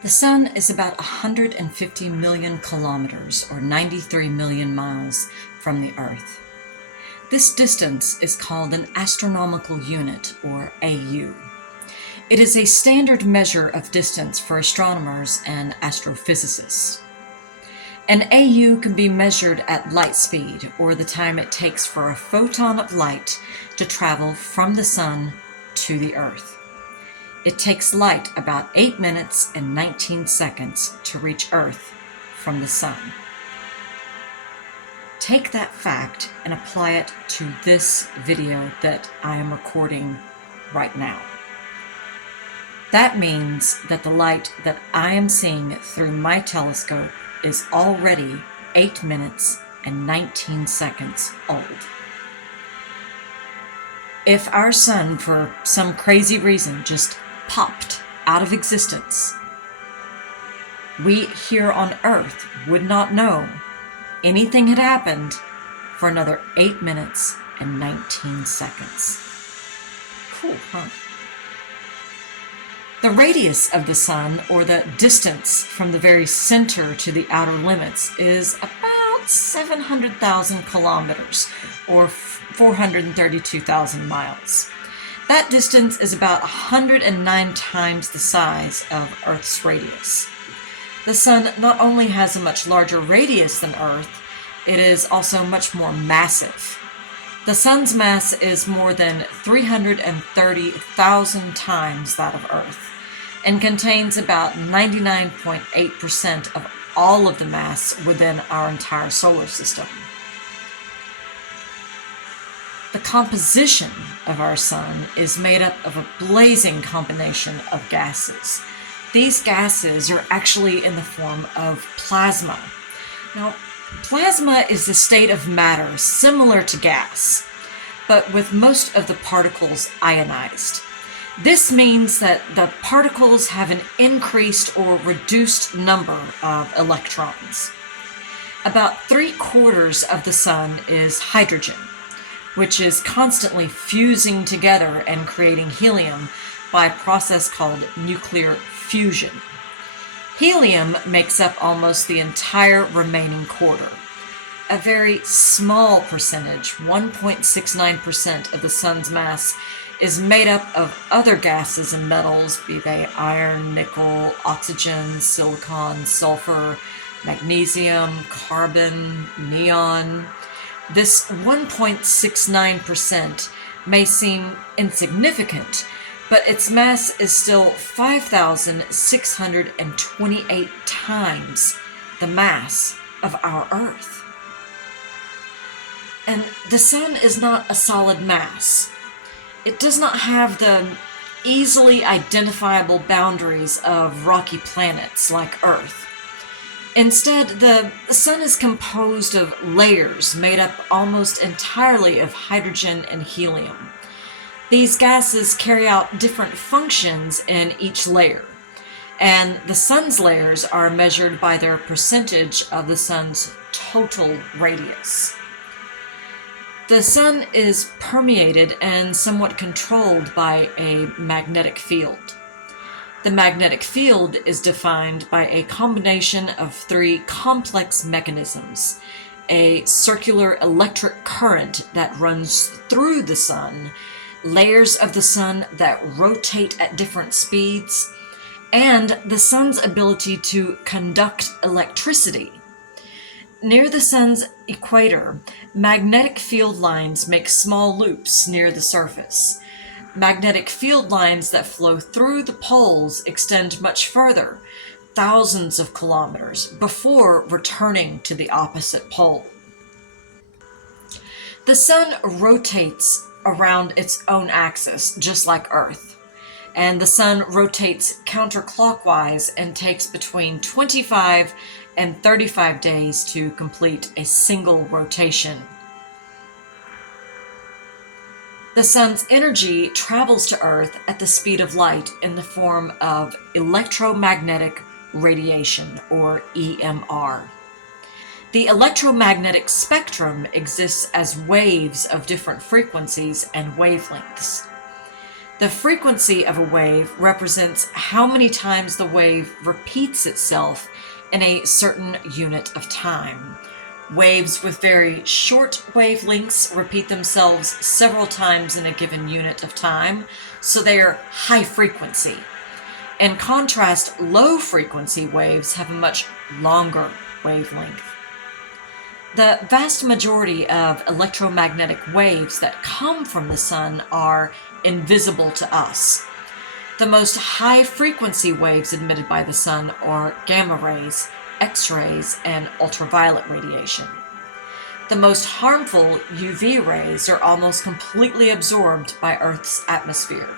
The Sun is about 150 million kilometers, or 93 million miles, from the Earth. This distance is called an astronomical unit, or AU. It is a standard measure of distance for astronomers and astrophysicists. An AU can be measured at light speed, or the time it takes for a photon of light to travel from the Sun to the Earth. It takes light about 8 minutes and 19 seconds to reach Earth from the Sun. Take that fact and apply it to this video that I am recording right now. That means that the light that I am seeing through my telescope is already 8 minutes and 19 seconds old. If our Sun, for some crazy reason, just popped out of existence, we here on Earth would not know anything had happened for another 8 minutes and 19 seconds. Cool, huh? The radius of the Sun, or the distance from the very center to the outer limits, is about 700,000 kilometers, or 432,000 miles. That distance is about 109 times the size of Earth's radius. The Sun not only has a much larger radius than Earth, it is also much more massive. The Sun's mass is more than 330,000 times that of Earth, and contains about 99.8% of all of the mass within our entire solar system. The composition of our Sun is made up of a blazing combination of gases. These gases are actually in the form of plasma. Now, plasma is the state of matter similar to gas, but with most of the particles ionized. This means that the particles have an increased or reduced number of electrons. About 3/4 of the Sun is hydrogen, which is constantly fusing together and creating helium by a process called nuclear fusion. Helium makes up almost the entire remaining quarter. A very small percentage, 1.69% of the Sun's mass, is made up of other gases and metals, be they iron, nickel, oxygen, silicon, sulfur, magnesium, carbon, neon. This 1.69% may seem insignificant, but its mass is still 5,628 times the mass of our Earth. And the Sun is not a solid mass. It does not have the easily identifiable boundaries of rocky planets like Earth. Instead, the Sun is composed of layers made up almost entirely of hydrogen and helium. These gases carry out different functions in each layer, and the Sun's layers are measured by their percentage of the Sun's total radius. The Sun is permeated and somewhat controlled by a magnetic field. The magnetic field is defined by a combination of 3 complex mechanisms: a circular electric current that runs through the Sun, layers of the Sun that rotate at different speeds, and the Sun's ability to conduct electricity. Near the Sun's equator, magnetic field lines make small loops near the surface. Magnetic field lines that flow through the poles extend much further, thousands of kilometers, before returning to the opposite pole. The Sun rotates around its own axis, just like Earth. And the Sun rotates counterclockwise and takes between 25 and 35 days to complete a single rotation. The Sun's energy travels to Earth at the speed of light in the form of electromagnetic radiation, or EMR. The electromagnetic spectrum exists as waves of different frequencies and wavelengths. The frequency of a wave represents how many times the wave repeats itself in a certain unit of time. Waves with very short wavelengths repeat themselves several times in a given unit of time, so they are high frequency. In contrast, low frequency waves have a much longer wavelength. The vast majority of electromagnetic waves that come from the sun are invisible to us. The most high-frequency waves emitted by the sun are gamma rays, X-rays, and ultraviolet radiation. The most harmful UV rays are almost completely absorbed by Earth's atmosphere.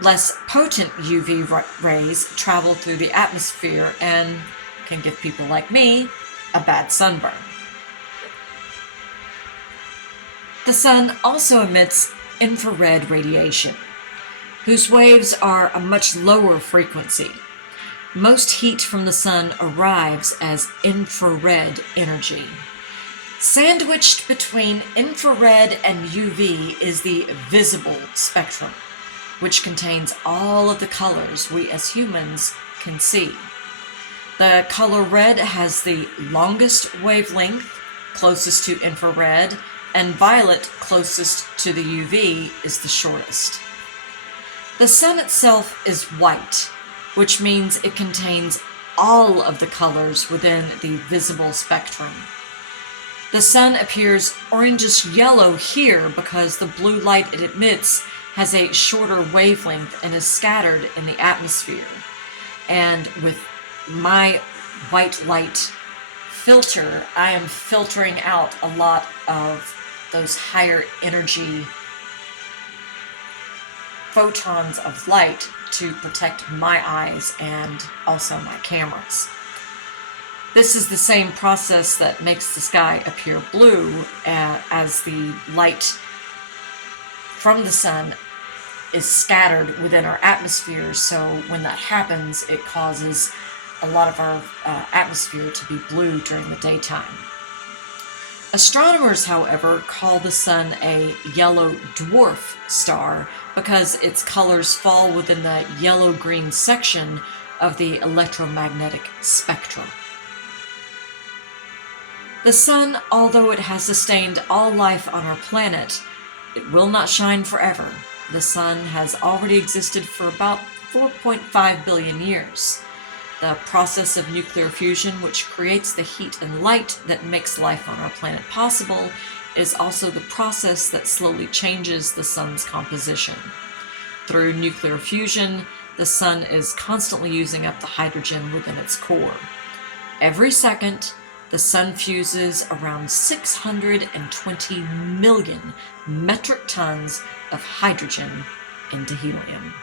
Less potent UV rays travel through the atmosphere and can give people like me a bad sunburn. The sun also emits infrared radiation, whose waves are a much lower frequency. Most heat from the sun arrives as infrared energy. Sandwiched between infrared and UV is the visible spectrum, which contains all of the colors we as humans can see. The color red has the longest wavelength, closest to infrared, and violet, closest to the UV, is the shortest. The sun itself is white, which means it contains all of the colors within the visible spectrum. The sun appears orangish-yellow here because the blue light it emits has a shorter wavelength and is scattered in the atmosphere. And with my white light filter, I am filtering out a lot of those higher energy photons of light to protect my eyes and also my cameras. This is the same process that makes the sky appear blue as the light from the sun is scattered within our atmosphere, so when that happens, it causes a lot of our atmosphere to be blue during the daytime. Astronomers, however, call the sun a yellow dwarf star because its colors fall within the yellow-green section of the electromagnetic spectrum. The sun, although it has sustained all life on our planet, it will not shine forever. The sun has already existed for about 4.5 billion years. The process of nuclear fusion, which creates the heat and light that makes life on our planet possible, is also the process that slowly changes the sun's composition. Through nuclear fusion, the sun is constantly using up the hydrogen within its core. Every second, the sun fuses around 620 million metric tons of hydrogen into helium.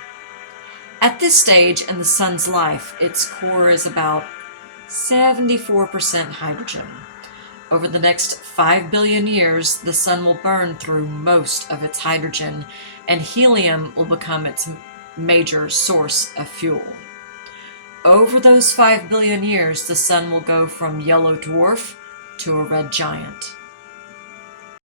At this stage in the sun's life, its core is about 74% hydrogen. Over the next 5 billion years, the sun will burn through most of its hydrogen, and helium will become its major source of fuel. Over those 5 billion years, the sun will go from yellow dwarf to a red giant.